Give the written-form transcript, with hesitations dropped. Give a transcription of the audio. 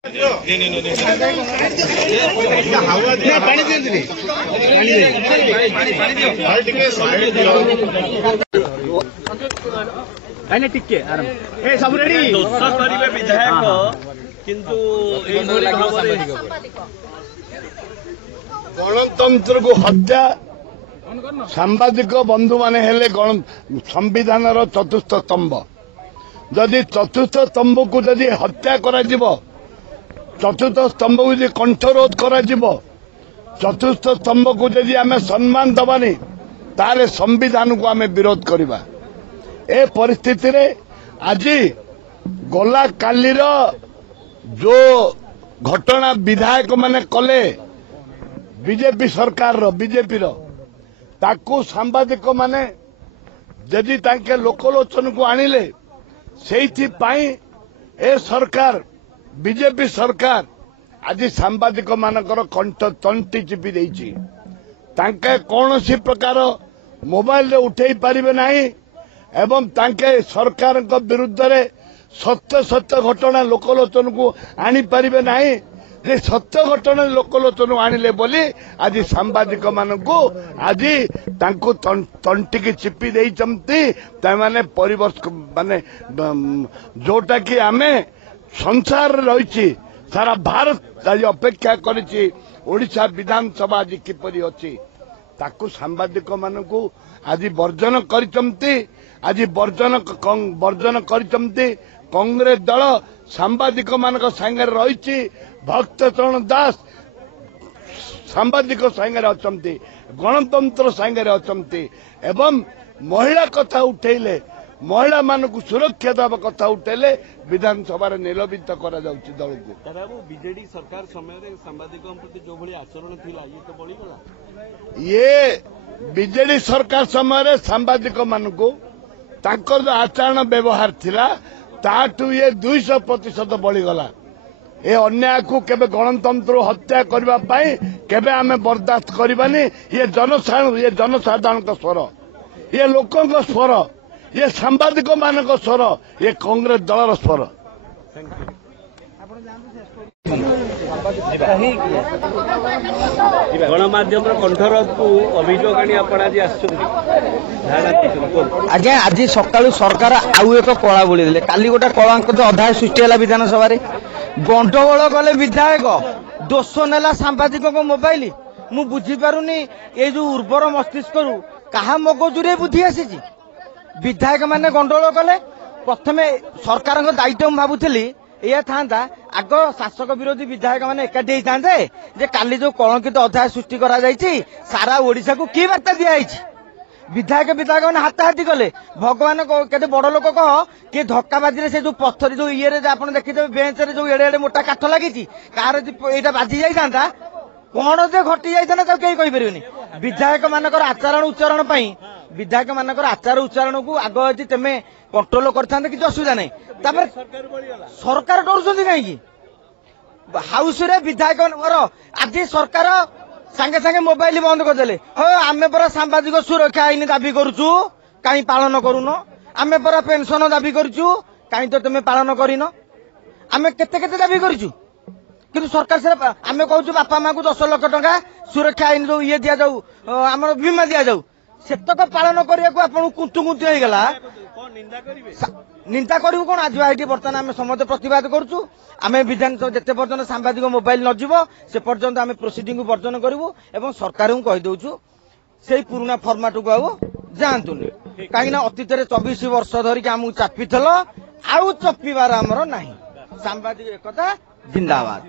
सब रेडी दोष करेंगे विधायक किंतु गणतंत्र को हत्या सांबादिक बंधु माने हेले संविधान चतुर्थ स्तंभ जदि चतुर्थ स्तंभ को जदि हत्या करा जिवो चतुर्थ स्तंभ को जदि कंठरोध करा जिवो चतुर्थ स्तंभ को जदि आमे सम्मान दबानी ताले संविधान को आमे विरोध करिबा ए परिस्थिति रे आज गला कालीर जो घटना विधायक माने कले बीजेपी सरकार बीजेपी ताकू सांबादिक माने जदि तांके लोकलोचन को आनिले सेइथिपाई ए सरकार बीजेपी सरकार आज सांबादिक मानकर कंठ तंटी चिपी देइछि तांके कौनसी प्रकार मोबाइल रे उठेई पारिबे नाही एवं तांके सरकार विरुद्ध रे सत्य सत्य घटना लोकलोचन को आनी पारिबे नाही जे सत्य घटना लोकलोचन आनिले बोली आज सांबादिक मानकू आज तांको तंटी की चिपी देइचंती तामाने परिवर्ष माने जोटा कि आमे संसार रही सारा भारत आज अपेक्षा करिछि ओडिशा विधानसभा आज किपरि अछि ताकू सांबादिक मानकू आज वर्जन करिचंती आज वर्जन करिचंती कांग्रेस दल सांबादिक मानक संगे रही भक्तचरण दास सांबादिक संगे अछंती गणतंत्र संगे अछंती एवं महिला कथा उठेले महिला मानक सुरक्षा देवा कथा उठेले विधानसभा निलंबित करा जाउछि दल को बीजेडी सरकार समय सांबादिक प्रति जो भली आचरण थिला ये तो बळी गला ये बीजेडी सरकार समय सांबादिक मानक तांकर जो आचरण व्यवहार थिला ताठू ये 200% बढ़ीगला ए अन्याय को केबे गणतंत्र हत्या करबा पाई केबे आमे बर्दाश्त करबानी ये जनसाधारण का स्वर ये लोकों का स्वर ये सांबादिक मानक स्वर ये कांग्रेस दलर स्वर गणमाध्यम कंठरोध को अभियोग आज्ञा आज सकाळु सरकार आउ एक कला बोली देले काली गोटे कलांक अध्याय सृष्टि है विधानसभा गंडगोल गले विधायक दोष नेला सांबादिक मोबाइल मु बुझी पारुनी ये जो उर्वर मस्तिष्क कहा मगजुरे बुद्धि आसी विधायक माने गंडगोल कले प्रथमे सरकार दायित्व भावुली यह था आग शासक विरोधी विधायक मैंने एकाठी होते जे काली जो कलंकित अध्याय सृष्टि करा सारा ओडिशा को की बार्ता दिखाई विधायक मैंने हाथाहाथी कले भगवान केते बड़ लोक कह किए धक्का बाजी से जो पत्थर जो ये आप देखिए बेंच रे जो एड़े एड़े मोटा काठ लगी कार यहाँ बाजी जाता कौन जे घटी जाता कहीं कहीपर विधायक मानक आचरण उच्चारण विधायक मानक आचार उच्चारण को आग अच्छी तेमे कंट्रोल करते किसी असुविधा नहीं सरकार डर कहीं हाउस रे विधायक आज सरकार सांगे सांगे मोबाइल बंद करदे आमे परा सांबादिक सुरक्षा आईन दाबी करुचु कहीं पालन करून आमे परा पेंशन दाबी करुचु कहीं तो तुम पालन करिन आमे केते केते दाबी करुचु किंतु सरकार से आमे कहूँ बापा माँ को 10 लाख टंका सुरक्षा आईन जो ये दि जाऊ आम बीमा दि जाऊ सेतक पालन करने को आपन कुंतु कुंतु हो गला निंदा करू कौन आज ये बर्तमान आम समस्त प्रतिवाद करुचु आम विधानसभा जिते पर्यटन सांबादिक मोबाइल न जीव से पर्यंत आम प्रोसीडिंग वर्जन करूँ एवं सरकार को कहीदे से पुराना फर्माट को आउ जातुनि कहीं अतीत 24 वर्ष धरिक आमको चापिल आउ चपिबार आमर ना सांबादिक एकता जिंदाबाद।